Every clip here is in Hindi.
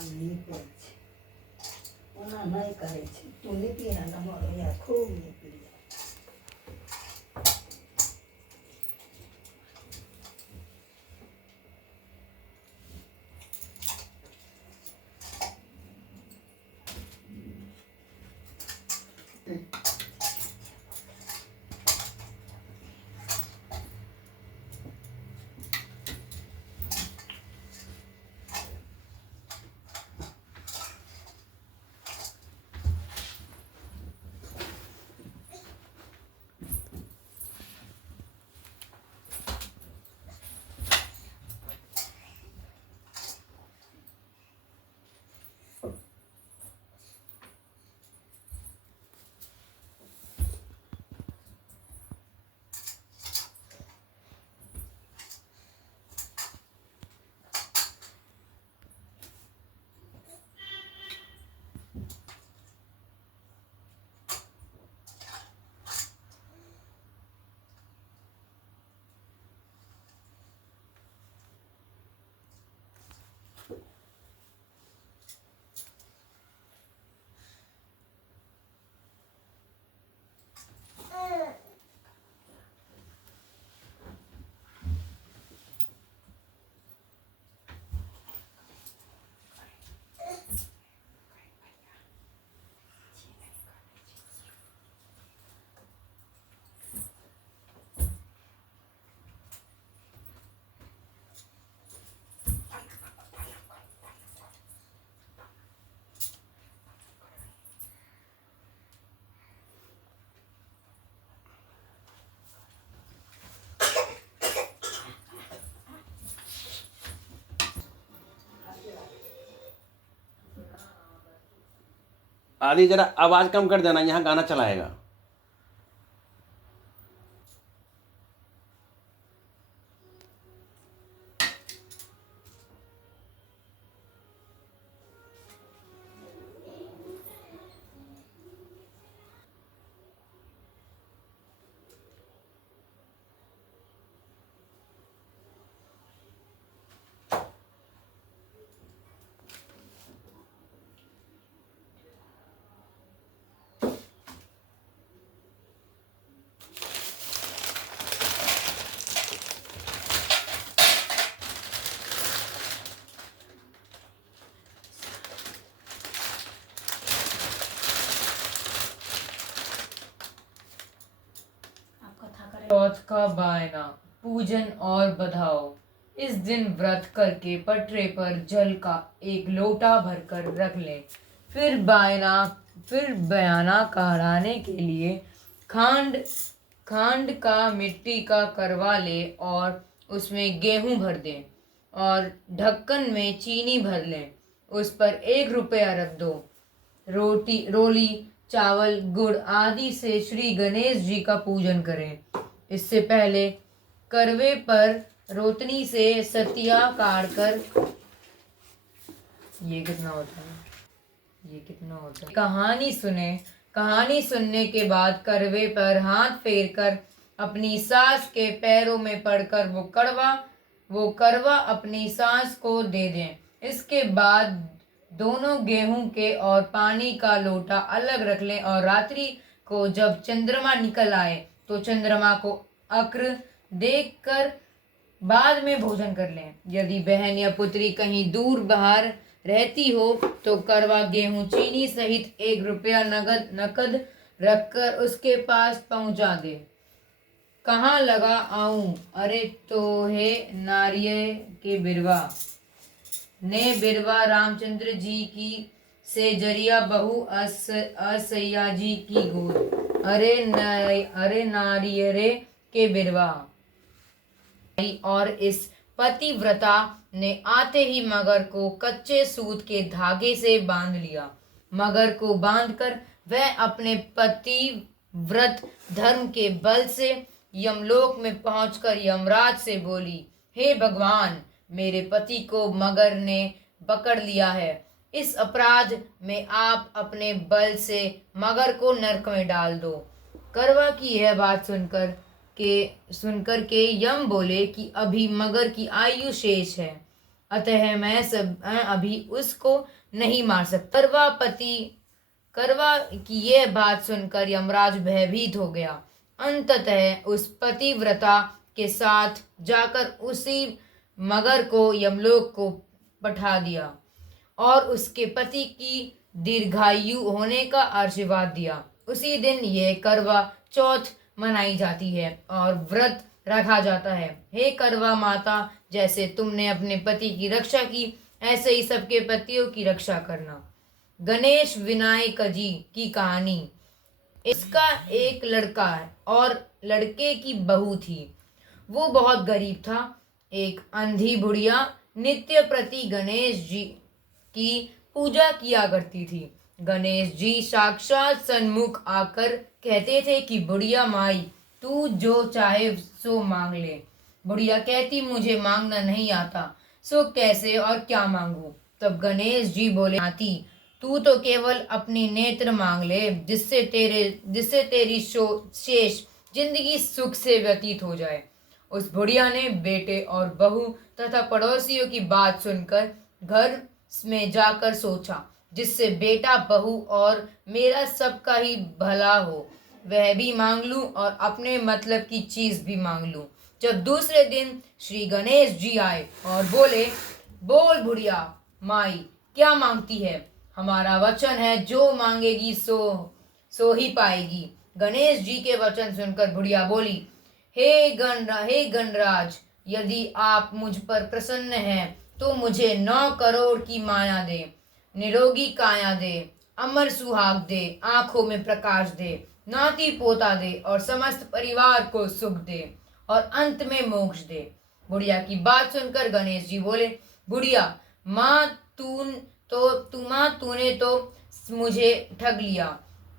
નહીં પીએ છે ઓના નહીં કરે છે તું નહીં પીએ ને તમારો યાર ખૂબ નહીં પીએ आदि जरा आवाज़ कम कर देना, यहाँ गाना चलाएगा। चौथ का बायना, पूजन और बधाओ। इस दिन व्रत करके पटरे पर जल का एक लोटा भरकर रख लें। फिर बयाना कहलाने के लिए खांड का मिट्टी का करवा ले और उसमें गेहूं भर दें और ढक्कन में चीनी भर लें। उस पर 1 रुपया रख दो। रोली, चावल, गुड़ आदि से श्री गणेश जी का पूजन करें। इससे पहले करवे पर रोतनी से सतिया काट कर ये कितना होता है कहानी सुनने के बाद करवे पर हाथ फेर कर अपनी सास के पैरों में पड़कर वो करवा अपनी सास को दे दें। इसके बाद दोनों गेहूं के और पानी का लोटा अलग रख लें और रात्रि को जब चंद्रमा निकल आए तो चंद्रमा को अक्र देखकर बाद में भोजन कर लें। यदि बहन या पुत्री कहीं दूर बाहर रहती हो तो करवा, गेहूं, चीनी सहित 1 रुपया नकद रखकर उसके पास पहुंचा दे। कहाँ लगा आऊं, अरे तो है नारिये के बिरवा रामचंद्र जी की से जरिया बहु असैया जी की गोद। अरे नारियरे के बिरवा। और इस पतिव्रता ने आते ही मगर को कच्चे सूत के धागे से बांध लिया। मगर को बांधकर वह अपने पतिव्रत धर्म के बल से यमलोक में पहुंचकर यमराज से बोली, हे भगवान, मेरे पति को मगर ने पकड़ लिया है। इस अपराध में आप अपने बल से मगर को नरक में डाल दो। करवा की यह बात सुनकर के यम बोले कि अभी मगर की आयु शेष है अतः मैं अभी उसको नहीं मार सकता। करवा की यह बात सुनकर यमराज भयभीत हो गया। अंततः उस पतिव्रता के साथ जाकर उसी मगर को यमलोक को पठा दिया और उसके पति की दीर्घायु होने का आशीर्वाद दिया। उसी दिन यह करवा चौथ मनाई जाती है और व्रत रखा जाता है। हे करवा माता, जैसे तुमने अपने पति की रक्षा की, ऐसे ही सबके पतियों की रक्षा करना। गणेश विनायक जी की कहानी। इसका एक लड़का है और लड़के की बहू थी। वो बहुत गरीब था। एक अंधी बुढ़िया नित्य प्रति गणेश जी की पूजा किया करती थी। गणेश जी साक्षात सन्मुख आकर कहते थे कि बुढ़िया माई, तू जो चाहे सो मांग ले। बुढ़िया कहती, मुझे मांगना नहीं आता, सो कैसे और क्या मांगू। तब गणेश जी बोले, नाती, तू तो केवल अपनी नेत्र मांग ले, जिससे तेरी शेष जिंदगी सुख से व्यतीत हो जाए। उस बुढ़िया ने बेटे और बहू तथा पड़ोसियों की बात सुनकर घर में जाकर सोचा, जिससे बेटा बहू और मेरा सबका ही भला हो, वह भी मांग लूं और अपने मतलब की चीज भी मांग लूं। जब दूसरे दिन श्री गणेश जी आए और बोले, बोल बुढ़िया माई, क्या मांगती है? हमारा वचन है, जो मांगेगी सो ही पाएगी। गणेश जी के वचन सुनकर बुढ़िया बोली, हे गणराज, यदि आप मुझ पर प्रसन्न हैं तो मुझे 9 करोड़ की माया दे, निरोगी काया दे, अमर सुहाग दे, आंखों में प्रकाश दे, नाती पोता दे और समस्त परिवार को सुख दे और अंत में मोक्ष दे। बुढ़िया की बात सुनकर गणेश जी बोले, बुढ़िया माँ, तूने तो मुझे ठग लिया।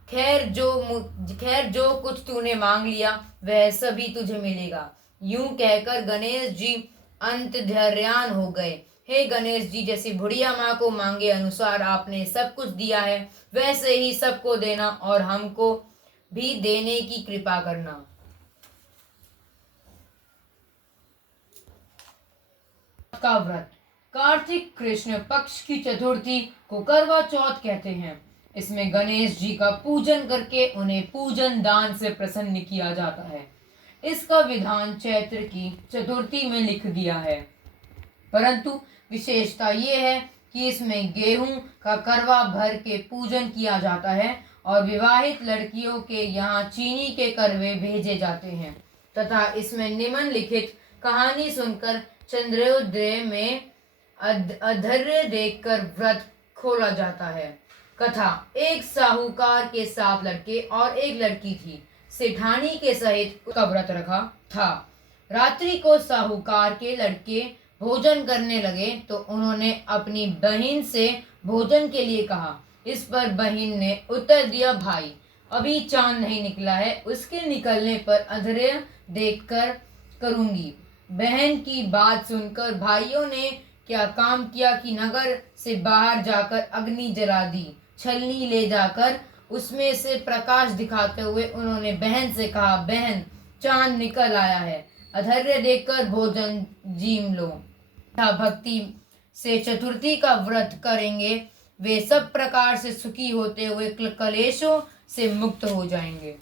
खैर जो कुछ तूने मांग लिया वह सभी तुझे मिलेगा। यूं कहकर गणेश जी अंत धैर्यान हो गए। हे गणेश जी, जैसे बुढ़िया माँ को मांगे अनुसार आपने सब कुछ दिया है, वैसे ही सबको देना और हमको भी देने की कृपा करना। का व्रत। कार्तिक कृष्ण पक्ष की चतुर्थी को करवा चौथ कहते हैं। इसमें गणेश जी का पूजन करके उन्हें पूजन दान से प्रसन्न किया जाता है। इसका विधान चैत्र की चतुर्थी में लिख दिया है, परंतु विशेषता ये है कि इसमें गेहूं का करवा भर के पूजन किया जाता है और विवाहित लड़कियों के यहाँ चीनी के करवे भेजे जाते हैं तथा इसमें निम्नलिखित कहानी सुनकर चंद्रोदय में अधर्य देखकर व्रत खोला जाता है। कथा। एक साहूकार के 7 लड़के और एक लड़की थी। सेठानी के सहित उसका व्रत रखा था। रात्रि को साहूकार के लड़के भोजन करने लगे तो उन्होंने अपनी बहन से भोजन के लिए कहा। इस पर बहन ने उत्तर दिया, भाई अभी चांद नहीं निकला है, उसके निकलने पर अधर्य देखकर करूंगी। बहन की बात सुनकर भाइयों ने क्या काम किया कि नगर से बाहर जाकर अग्नि जला दी। छलनी ले जाकर उसमें से प्रकाश दिखाते हुए उन्होंने बहन से कहा, बहन चांद निकल आया है, अधर्य देखकर भोजन जीम लो। भक्ति से चतुर्थी का व्रत करेंगे वे सब प्रकार से सुखी होते हुए कलेशों से मुक्त हो जाएंगे।